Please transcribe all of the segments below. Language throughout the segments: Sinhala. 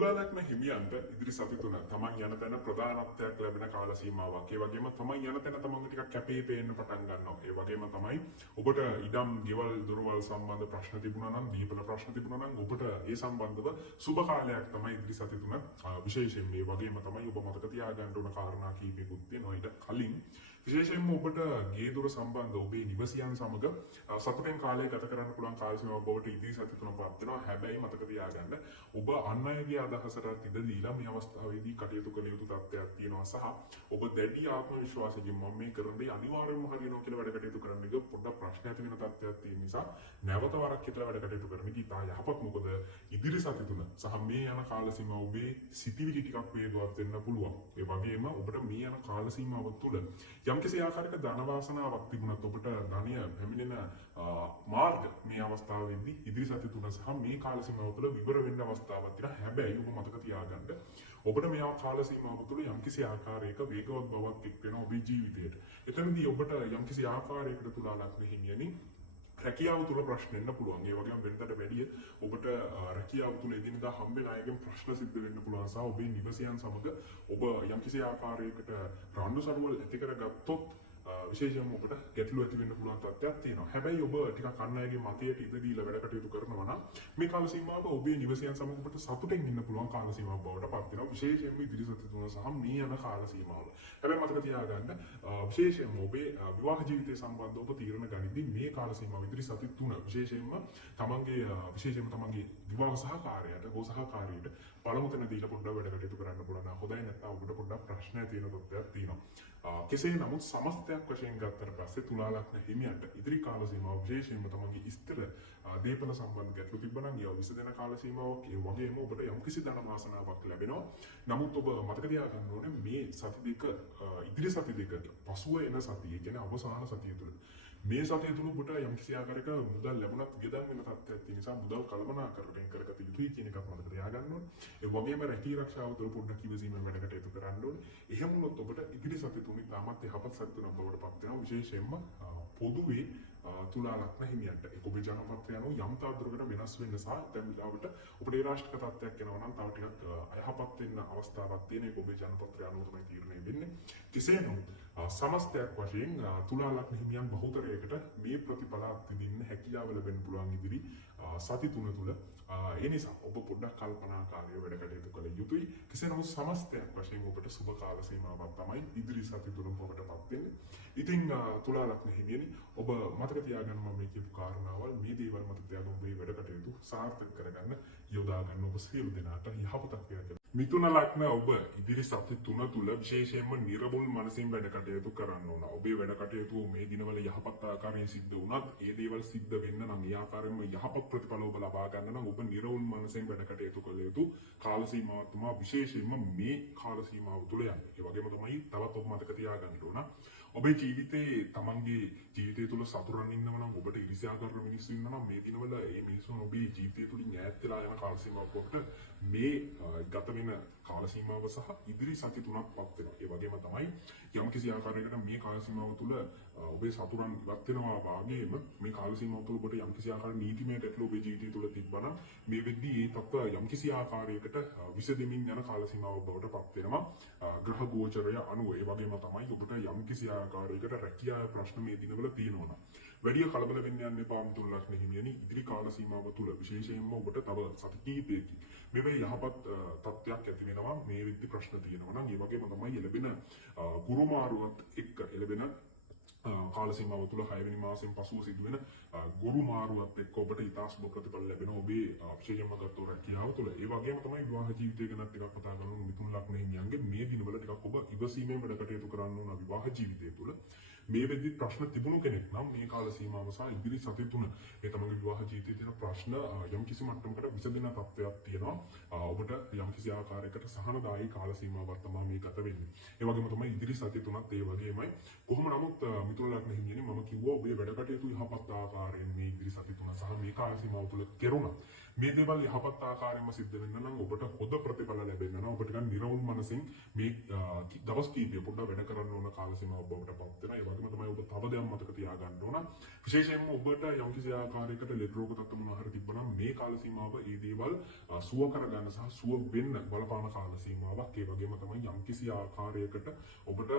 තුලා ලග්න හිමියන්ට ඉදිරි සති තුන තමන් යන තැන ප්‍රධානත්වයක් ලැබෙන කාල සීමාවක්. ඒ වගේම තමන් යන තැන තමන්ට ටිකක් කැපී පේන්න පටන් ගන්නවා. ඒ වගේම තමයි ඔබට ඉඩම් ගෙවල් දොරවල් සම්බන්ධ ප්‍රශ්න තිබුණා නම්, දීපල ප්‍රශ්න තිබුණා නම් ඔබට ඒ සම්බන්ධව සුබ කාලයක් තමයි ඉදිරි සති තුන විශේෂයෙන්. මේ වගේම තමයි ඔබ මතක තියාගන්න ඕන කාරණා කීපයකුත් තියෙනවා. ඊට කලින් විශේෂයෙන්ම ඔබට ගේ දොර සම්බන්ධ ඔබේ නිවසියන් සමග සතුටෙන් කාලය ගත කරන්න පුළුවන් කාල සීමාවක් බවට ඉදිරි සති තුන පත් වෙනවා. හැබැයි මතක තියාගන්න ඔබ අන් අයගේ අදහසට ඉඩ දීලා මේ අවස්ථාවේදී කටයුතු කළ යුතු තත්ත්වයක් තියෙනවා සහ ඔබ දැඩි ආත්ම විශ්වාසයෙන් මම මේ කරන දේ අනිවාර්යයෙන්ම හරියනවා කියලා වැඩ කටයුතු කරන්න එක පොඩ්ඩක් ප්‍රශ්න ඇති වෙන තත්ත්වයක් තියෙන නිසා නැවත වරක් හිතලා වැඩ කටයුතු කරන එක ඉතා යහපත්. මොකද ඉදිරි සති තුන සහ මේ යන කාල සීමාව ඔබේ සිතිවිලි ටිකක් වේගවත් වෙන්න පුළුවන්. ඒ වගේම ඔබට මේ යන කාල සීමාව තුළ යම්කිසි ආකාරයක ධන වාසනාවක් තිබුණත් ඔබට ධනිය පැමිණෙන මාර්ග මේ අවස්ථාවේදී ඉදිරි සති තුන සහ මේ කාල සීමාව තුළ විවර වෙන්න අවස්ථාවක් තියෙනවා. හැබැයි ඔබ මතක තියාගන්න ඔබට මේ කාල සීමාව තුළ යම්කිසි ආකාරයක වේගවත් බවක් එක් වෙන ඔබේ ජීවිතයට. එතනදී ඔබට යම්කිසි ආකාරයකට තුලා ලග්න හිමියනි රැකියාව තුළ ප්‍රශ්න එන්න පුළුවන්. ඒ වගේම වෙනදට වැඩිය ඔබට රැකියාව තුළ එදිනදා හම්බෙන අයගෙන් ප්‍රශ්න සිද්ධ වෙන්න පුළුවන් සහ ඔබේ නිවසයන් සමග ඔබ යම්කිසි ආකාරයකට රණ්ඩු සරුවල් ඇති කරගත්තොත් විශේෂයෙන්ම ඔබට ගැටලු ඇති වෙන්න පුළුවන් තත්ත්වයක් තියෙනවා. හැබැයි ඔබ ටිකක් අන් අයගේ මතයට ඉඩ දීලා වැඩ කටයුතු කරනවා නම් මේ කාල සීමාව ඔබේ නිවසයන් සමග ඔබට සතුටින් ඉන්න පුළුවන් කාල සීමාවක් බවට පත් වෙනවා. විශේෂයෙන්ම ඉදිරි සති තුන සහ මේ යන කාල සීමාව. හැබැයි මතක තියාගන්න විශේෂයෙන්ම ඔබේ විවාහ ජීවිතය සම්බන්ධව ඔබ තීරණ ගනිද්දී මේ කාල සීමාව ඉදිරි සති තුන විශේෂයෙන්ම තමන්ගේ විවාහ සහකාරයට හෝ සහකාරියට පළමු තැන දීලා පොඩ්ඩක් වැඩ කටයුතු කරන්න පුළුවන්. හොඳයි නැත්නම් ඔබට පොඩ්ඩක් ප්‍රශ්න තියෙන තත්ත්වයක් තියෙනවා. කෙසේ නමුත් සමස්තයක් වශයෙන් ගත්තට පස්සේ තුලා ලග්න හිමියන්ට ඉදිරි කාල සීමාව විශේෂයෙන්ම තමන්ගේ ස්ථිර දීපල සම්බන්ධ ගැටලු තිබ්බනම් ඒවා විසඳන කාල සීමාවක්. ඒ වගේම ඔබට යම්කිසි ධන වාසනාවක් ලැබෙනවා. නමුත් ඔබ මතක තියාගන්න ඕනේ මේ සති දෙක ඉදිරි සති දෙක පසුව එන සතිය කියන්නේ අවසාන සතිය තුළ මේ සතිය තුළ ඔබට යම්කිසි ආකාරයක මුදල් ලැබුණත් වියදම් වෙන තත්ත්වයක් තියෙන නිසා මුදල් කළමනාකරණය කරගත යුතුයි කියන එකක් මතක තියාගන්න ඕනේ. ඒ වගේම රැකී ආරක්ෂාව තුළ පොඩ්ඩක් ඉවසීමෙන් වැඩ කටයුතු කරන්න ඕනේ. එහෙම වුණොත් ඔබට ඉදිරි සති තුනේ තාමත් යහපත් සති තුනක් බවට පත් වෙනවා. විශේෂයෙන්ම පොදුවේ තුලා ලග්න හිමියන්ට ඒක ඔබේ ජනපත්‍රය අනුව යම් තාක් දුරකට වෙනස් වෙන්න සහ දැන් විලාවට ඔබට ඒ රාශික තත්ත්වයක් එනවා නම් තව ටිකක් අයහපත් වෙන්න අවස්ථාවක් තියෙන ඒක ඔබේ ජනපත්‍රය අනුව තමයි තීරණය වෙන්නේ. කෙසේ නමුත් සමස්තයක් වශයෙන් තුලා ලග්න හිමියන් බහුතරයකට මේ ප්‍රතිඵල අත්විඳින්න හැකියාව ලැබෙන්න පුළුවන් ඉදිරි සති තුන තුළ. ඒ නිසා ඔබ පොඩ්ඩක් කල්පනාකාරීව වැඩ කටයුතු කළ යුතුයි. කෙසේ නමුත් සමස්තයක් වශයෙන් ඔබට සුබ කාල සීමාවක් තමයි ඉදිරි සති තුන ඔබට පත් වෙන්නේ. ඉතින් තුලා ලග්න හිමියනි ඔබ මතක තියාගන්න මම මේ කියපු කාරණාවල් මේ දේවල් මතක තියාගන්න ඔබේ වැඩ කටයුතු සාර්ථක කරගන්න යොදා ගන්න ඔබ සියලු දෙනාට යහපතක් වේවා. මිථුන ලග්න ඔබ ඉදිරි සති තුන තුල විශේෂයෙන්ම නිර්බුල් මනසින් වැඩ කටයුතු කරන්න ඕන. ඔබේ වැඩ කටයුතු මේ දිනවල යහපත් ආකාරයෙන් සිද්ධ වුණත් ඒ දේවල් සිද්ධ වෙන්න නම් ඒ ආකාරයෙන්ම යහපත් ප්‍රතිඵල ඔබ ලබා ගන්න නම් ඔබ නිර්බුල් මනසෙන් වැඩ කටයුතු කළ යුතු කාල සීමාවක් තමයි විශේෂයෙන්ම මේ කාල සීමාව තුල යන්නේ. ඒ වගේම තමයි තවත් ඔබ මතක තියාගන්න ඕන ඔබේ ජීවිතේ තමන්ගේ ජීවිතය තුළ සතුරන් ඉන්නව නම් ඔබට ඉරිසියා කරන මිනිස්සු ඉන්නවා නම් මේ දිනවල මේ මිනිස්සුන් ඔබේ ජීවිතය තුළින් ඈත් වෙලා යන කාල සීමාවක් වලට මේ ගත වෙන කාල සීමාව සහ ඉදිරි සති තුනක් පත් වෙනවා. ඒ වගේම තමයි යම්කිසි ආකාරයකට මේ කාල සීමාව තුළ ඔබේ සතුරන් ඉවත් වෙනවා වාගේම මේ කාල සීමාව තුළ ඔබට යම්කිසි ආකාර නීතිමය ගැටලු ඔබේ ජීවිතය තුළ තිබ්බා නම් මේ වෙද්දී ඒ තත්ත්ව යම්කිසි ආකාරයකට විසඳෙමින් යන කාල සීමාවක් බවට පත් වෙනවා. ග්‍රහ ගෝචරය අනුව ඒ වගේම තමයි ඔබට යම්කිසි ආකාරයකට රැකියාව ප්‍රශ්න මේ දිනවල තියෙනවා. වැඩි කලබල වෙන්න යන්න එපා මිථුන ලග්න හිමියනි. ඉදිරි කාල සීමාව තුළ විශේෂයෙන්ම ඔබට තව සති කිහිපයකින් මේ යහපත් තත්ත්වයක් ඇති වෙනවා. මේ විදිහට ප්‍රශ්න තියෙනවා නම් ඒ වගේම තමයි ලැබෙන ගුරු මාරුවත් එක්ක ලැබෙන කාල සීමාව තුළ 6 වෙනි මාසෙන් පසුව සිදුවෙන ගුරු මාරුවත් එක්ක ඔබට ඉතාසුබ ප්‍රතිඵල ලැබෙන ඔබේ විශේෂයෙන්ම ගත්ත රැකියාව තුළ. ඒ වගේම තමයි විවාහ ජීවිතය ගැන ටිකක් කතා කරනවා. මිථුන ලග්න හිමියන්ගේ මේ දිනවල ටිකක් ඔබ ඉවසීමෙන් වැඩ කටයුතු කරන්න ඕන විවාහ ජීවිතය තුළ. මේ වෙද්දි ප්‍රශ්න තිබුණු කෙනෙක් නම් මේ කාල සීමාව සහ ඉදිරි සති තුන ඒ තමගේ විවාහ ජීවිතයේ තියෙන ප්‍රශ්න යම්කිසි මට්ටමකට විසඳෙන තත්ත්වයක් තියෙනවා. ඔබට යම්කිසි ආකාරයකට සහනදායී කාල සීමාවක් තමයි මේ ගත වෙන්නේ. ඒ වගේම තමයි ඉදිරි සති තුනත් ඒ වගේමයි. කොහොම නමුත් මිථුන ලග්න හිමියනි මම කිව්වා ඔබේ වැඩ කටයුතු යහපත් ආකාරයෙන් මේ ඉදිරි සති තුන සහ මේ කාල සීමාව තුළ කෙරුණා. මේ දේවල් යහපත් ආකාරයෙන්ම සිද්ධ වෙන්න නම් ඔබට හොඳ ප්‍රතිඵල ලැබෙන්න නම් ඔබට නිර්වුල් මනසින් මේ දවස් කීපය පොඩ්ඩක් වැඩ කරන්න ඕන කාල සීමාවක් බවට පත් වෙනවා. වගේම තමයි ඔබ තව දෙයක් මතක තියාගන්න ඕන. විශේෂයෙන්ම ඔබට යම්කිසි ආකාරයකට ලෙඩ රෝග තත්ත්ව මොනවා හරි තිබ්බනම් මේ කාල සීමාව ඒ දේවල් සුව කරගන්න සහ සුව වෙන්න බලපාන කාල සීමාවක්. ඒ වගේම තමයි යම්කිසි ආකාරයකට ඔබට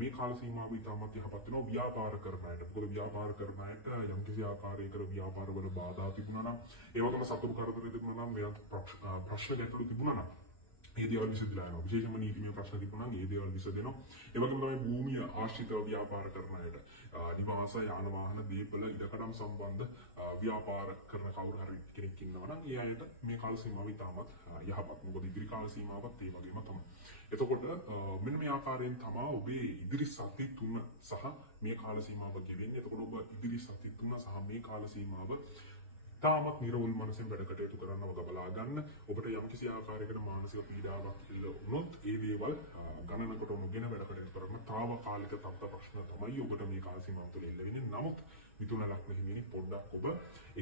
මේ කාල සීමාව ඉතාමත් යහපත් වෙනවා ව්‍යාපාර කරන අයට. මොකද ව්‍යාපාර කරන අයට යම්කිසි ආකාරයකට ව්‍යාපාරවල බාධා තිබුණා නම් ඒ වගේම සතුරු කරදර තිබුණා නම් වෙනත් ප්‍රශ්න ගැටලු තිබුණා නම් ඒ දේවල් විසඳලා යනවා. විශේෂයෙන්ම නීතිමය ප්‍රශ්න තිබුණා නම් ඒ දේවල් විසඳෙනවා. ඒ වගේම තමයි භූමිය ආශ්‍රිතව ව්‍යාපාර කරන අයට නිවාස යාන වාහන දීපල ඉඩකඩම් සම්බන්ධ ව්‍යාපාර කරන කවුරු හරි කෙනෙක් ඉන්නවා නම් ඒ අයට මේ කාල සීමාව ඉතාමත් යහපත්. මොකද ඉදිරි කාල සීමාවත් ඒ වගේම තමයි. එතකොට මෙන්න මේ ආකාරයෙන් තමයි ඔබේ ඉදිරි සති 3 සහ මේ කාල සීමාව ගෙවෙන්නේ. එතකොට ඔබ ඉදිරි සති 3 සහ මේ කාල සීමාව තාමත් නිරවුල් මනසෙන් වැඩ කටයුතු කරන්න වග බලා ගන්න. ඔබට යම්කිසි ආකාරයකට මානසික පීඩාවක් ඉල්ල වුණොත් ඒ දේවල් ගණනකට නොගෙන වැඩ කටයුතු කරන්න తాවකාලික තත්ත්ව ප්‍රශ්න තමයි ඔබට මේ කාල සීමාව තුළ එල්ල වෙන්නේ. නමුත් මිතුන ලග්න හිමියනි පොඩ්ඩක් ඔබ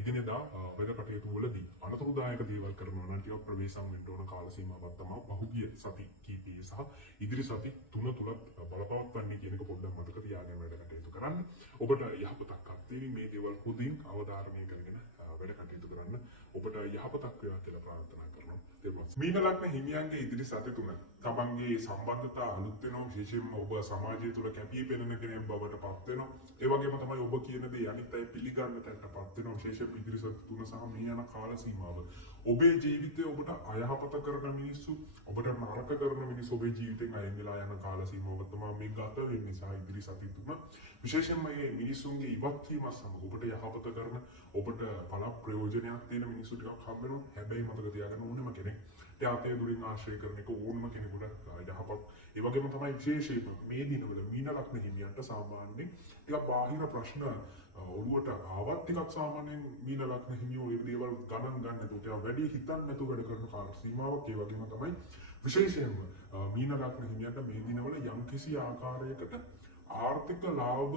එදිනෙදා වැඩ කටයුතු වලදී අනතුරුදායක දේවල් කරනවා නම් ටිකක් ප්‍රවේශම් වෙන්න ඕන කාල සීමාවක් තමයි පහුගිය සති කීපයේ සහ ඉදිරි සති 3 තුලත් බලපවත්වන්නේ කියන එක පොඩ්ඩක් මතක තියාගෙන වැඩ කටයුතු කරන්න. ඔබට යහපතක් අත්වේවි. මේ දේවල් හොඳින් අවධාරණය කරගෙන වැඩ කටයුතු කරන්න. ඔබට යහපතක් වේවා කියලා ප්‍රාර්ථනා කරනවා. මීන ලග්න හිමියන්ගේ ඉදිරි සති 3 තමන්ගේ සම්බන්ධතා අලුත් වෙනවා. විශේෂයෙන්ම ඔබ සමාජය තුළ කැපී පෙනෙන කෙනෙක් බවට පත් වෙනවා. ඒ වගේම තමයි ඔබ කියන දේ අනිත් අය පිළිගන්න තැනටපත් වෙනවා. විශේෂයෙන්ම ඉදිරි සති 3 සහ මේ යන කාල සීමාව ඔබේ ජීවිතේ ඔබට අයහපත කරන මිනිස්සු, ඔබට නරක කරන මිනිස්සු ඔබේ ජීවිතෙන් අයින් වෙලා යන කාල සීමාව තමයි මේ ගත වෙන්නේ. සහ ඉදිරි සති 3 විශේෂයෙන්ම මේ මිනිසුන්ගේ ඉවත් වීම සමග ඔබට යහපත කරන, ඔබට පළ ප්‍රයෝජනයක් තියෙන මිනිස්සු ටිකක් හම්බ වෙනවා. හැබැයි මතක තියාගන්න ඕනෙම කෙනෙක් ත්‍යාතය දුරින් ආශ්‍රය කරන එක ඕනම කෙනෙකුට යහපත්. ඒ වගේම තමයි විශේෂයෙන්ම මේ දිනවල මීන ලග්න හිමියන්ට සාමාන්‍යයෙන් ටිකක් බාහිර ප්‍රශ්න ඔළුවට ආවත් ටිකක් සාමාන්‍යයෙන් මීන ලග්න හිමියෝ ඒ දේවල් ගණන් ගන්න නැතුව ටිකක් වැඩි හිතන්න නැතුව වැඩ කරන කාල සීමාවක්. ඒ වගේම තමයි විශේෂයෙන්ම මීන ලග්න හිමියන්ට මේ දිනවල යම්කිසි ආකාරයකට ආර්ථික ලාභ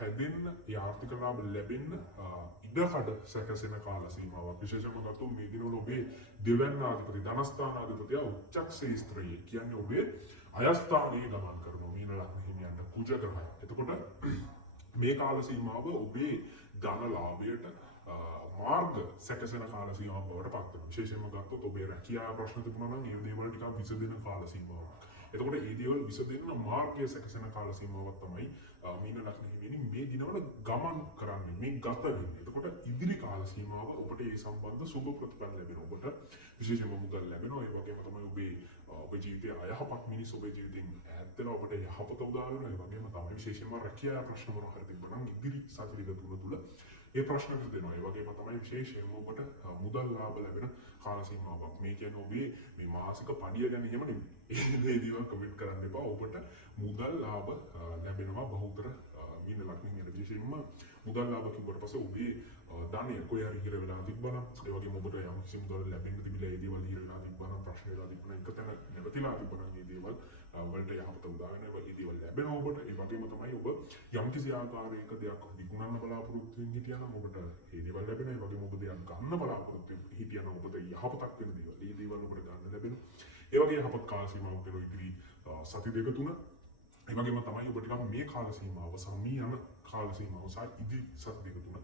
හැදෙන්න, ඒ ආර්ථික ලාභ ලැබෙන්න ඉඩකඩ සැකසෙන කාල සීමාවක්. විශේෂයෙන්ම ගත්තොත් මේ දිනවල ඔබේ දෙවැන්නාධිපති ධනස්ථානාධිපතිය උච්චක් ශේස්ත්‍රයේ කියන්නේ ඔබේ අයස්ථානයේ ගමන් කරනවා මීන ලග්න හිමියන්ට කුජ ග්‍රහය. එතකොට මේ කාල සීමාව ඔබේ ධන ලාභයට මාර්ග සැකසෙන කාල සීමාවක් බවට පත් වෙනවා. විශේෂයෙන්ම ගත්තොත් ඔබේ රැකියාව ප්‍රශ්න තිබුණා නම් ඒ දේවල් ටිකක් විසඳෙන කාල සීමාවක්. එතකොට මේ දේවල් විසඳෙන්න මාර්ගය සැකසෙන කාල සීමාවක් තමයි මීන ලග්න හිමියනි මේ දිනවල ගමන් කරන්නේ, මේ ගත වෙන්නේ. එතකොට ඉදිරි කාල සීමාව ඔබට ඒ සම්බන්ධ සුබ ප්‍රතිඵල ලැබෙනවා. ඔබට විශේෂයෙන්ම මුදල් ලැබෙනවා. ඒ වගේම තමයි ඔබේ ජීවිතයේ අයහපත් මිනිස් ඔබේ ජීවිතෙන් ඈත් වෙලා ඔබට යහපත උදා වෙනවා. ඒ වගේම තමයි විශේෂයෙන්ම රැකියාව ප්‍රශ්න මොනවා හරි තිබුණා නම් ඉදිරි සති දෙක තුන ඒ ප්‍රශ්න විසඳෙනවා. ඒ වගේම තමයි විශේෂයෙන්ම ඔබට මුදල් ලාභ ලැබෙන කාල සීමාවක්. මේ කියන්නේ ඔබේ මේ මාසික පඩිය ගැන එහෙම නෙමෙයි. ඒ දේවල් කමෙන්ට් කරන්න එපා. ඔබට මුදල් ලාභ ලැබෙනවා බහුතර මීන ලග්න හිමියන්ට. විශේෂයෙන්ම මුදල් ලාභ කිව්වට පස්සේ ඔබේ ධනය කොහේ හරි හිර වෙලා තිබ්බනම්, ඒ වගේම ඔබට යම් කිසි මුදල් ලැබෙන්න තිබිලා ඒ දේවල් හිර වෙලා තිබ්බනම්, ප්‍රශ්න වෙලා තිබ්බනම්, එක තැන නැවතිලා තිබ්බනම් මේ දේවල් වලට යහපත උදා වෙනවා. ඒ දේවල් ලැබෙනවා ඔබට. ඒ වගේම තමයි ඔබ යම් කිසි ආකාරයක දෙයක් විකුණන්න බලාපොරොත්තු වෙන්න හිටියනම් ඔබට ඒ දේවල් ලැබෙනවා. ඒ වගේම ඔබ දෙයක් ගන්න බලාපොරොත්තු හිටියනම් ඔබට යහපතක් වෙන දේවල්, ඒ දේවල් ඔබට ගන්න ලැබෙනවා. ඒ වගේ යහපත් කාල සීමාවක් වෙන ඉදිරි සති දෙක තුන. ඒ වගේම තමයි ඔබ ටිකක් මේ කාල සීමාව සහ මේ යන කාල සීමාව සහ ඉදිරි සති දෙක තුන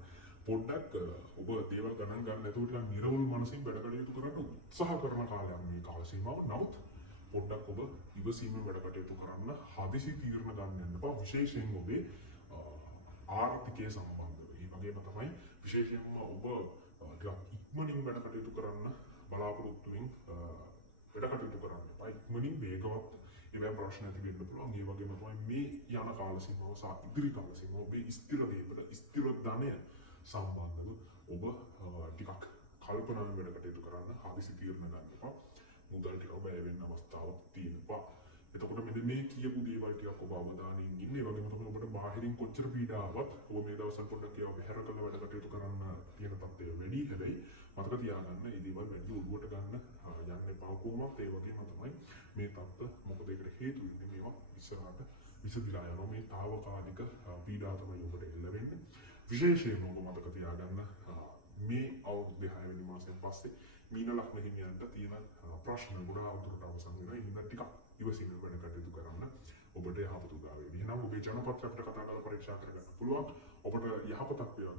පොඩ්ඩක් ඔබ දේවල් ගණන් ගන්න නැතුව ටිකක් නිරවුල් මනසින් වැඩ කටයුතු කරන්න උත්සාහ කරන කාලයක් මේ කාල සීමාව. නමුත් පොඩ්ඩක් ඔබ ඉවසීමෙන් වැඩ කටයුතු කරන්න, හදිසි තීරණ ගන්න යන්න එපා. විශේෂයෙන් ඔබේ ආර්ථිකය සම්බන්ධව. ඒ වගේම තමයි විශේෂයෙන්ම ඔබ ටිකක් ඉක්මනින් වැඩ කටයුතු කරන්න බලාපොරොත්තුෙන් වැඩ කටයුතු කරන්න එපා. ඉක්මනින් වේගවත් ඒවැ ප්‍රශ්න ඇති වෙන්න පුළුවන්. ඒ වගේම තමයි මේ යන කාල සීමාව සහ ඉදිරි කාල සීමාව ඔබේ ස්ථිර දේපල, ස්ථිර ධනය සම්බන්ධව ඔබ ටිකක් කල්පනාවෙන් වැඩ කටයුතු කරන්න, හදිසි තීරණ ගන්න එපා. මුදල් ටික වැය වෙන්න අවස්ථාවක් තියෙනවා. එතකොට මෙන්න මේ කියපු දේවල් ටිකක් ඔබ අවධානයෙන් ඉන්න. ඒ වගේම තමයි ඔබට බාහිරින් කොච්චර පීඩාවක් ඔබ මේ දවස්වල පොඩ්ඩක් ඒවා බැහැර කරලා වැඩ කටයුතු කරන්න තියෙන තත්ත්වය වැඩි. හැබැයි මතක තියාගන්න මේ දේවල් වැඩි ඔළුවට ගන්න යන්න එපා කොහොමවත්. ඒ වගේම තමයි මේ තත්ත්ව මොකද ඒකට හේතු වෙන්නේ මේවා ඉස්සරහට විසඳලා යනවා. මේ తాවකාලික පීඩා තමයි ඔබට එල්ල වෙන්නේ. විශේෂයෙන්ම ඔබ මතක තියාගන්න මේ අවුරුදු 6 වෙනි මාසයෙන් පස්සේ මීන ලග්න හිමියන්ට තියෙන ප්‍රශ්න ගොඩාක් දුරට අවසන් වෙනවා. ඒ හින්දා ටිකක් ඉවසීමෙන් වැඩ කටයුතු කරන්න. ඔබට යහපත උදා වේවි. එහෙනම් ඔබේ ජනපත්‍රය අපිට කතා කරලා පරීක්ෂා කරගන්න පුළුවන්. ඔබට යහපතක් වේවා